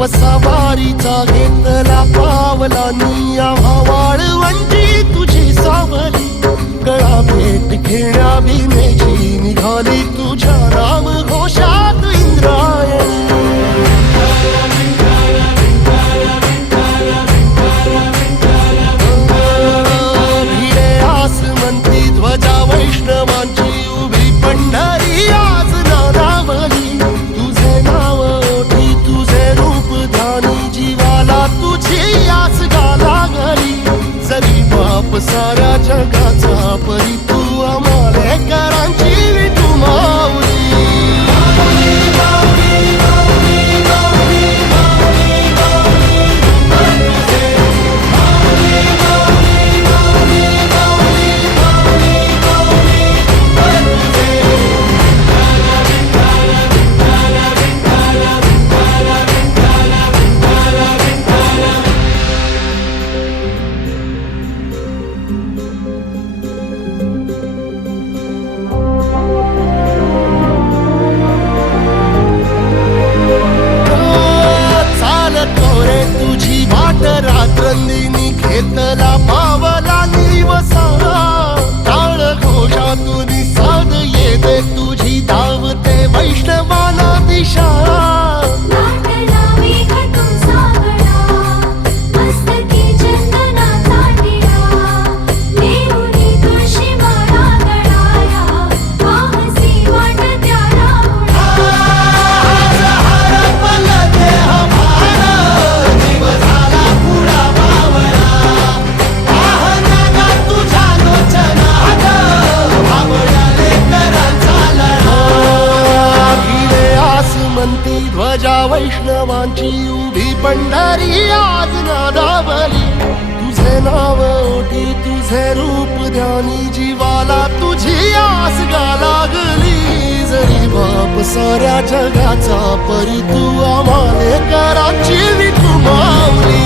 वसावारीचा घेतला पावलांनी आम्हा वाळवंटी तुझी सावली गळा भेट घेण्या भीमेची निघाली तुझ्या नाम घोषात इंद्रायणी भिडे आसमंती ध्वजा वैष्णवांची उभी पंढरी आज नादावली तुझे नाव ओठी तुझे रूप ध्यानी जीवाला तुझी आस गा लागली जरी बाप साऱ्या जगाचा परी तू आमालेकरांची विठू माऊली रात्रंदिनी घेतला पावला निवसा टाळ घोषातून साध येते तुझी धावते वैष्णवाला दिशा ध्वजा वैष्णवांची उभी पंढरी आज नादावली तुझे नाव ओठी तुझे रूप ध्यानी जीवाला तुझी आस गा लागली जरी बाप साऱ्या जगाचा परी तू आमालेकरांची विठू माऊली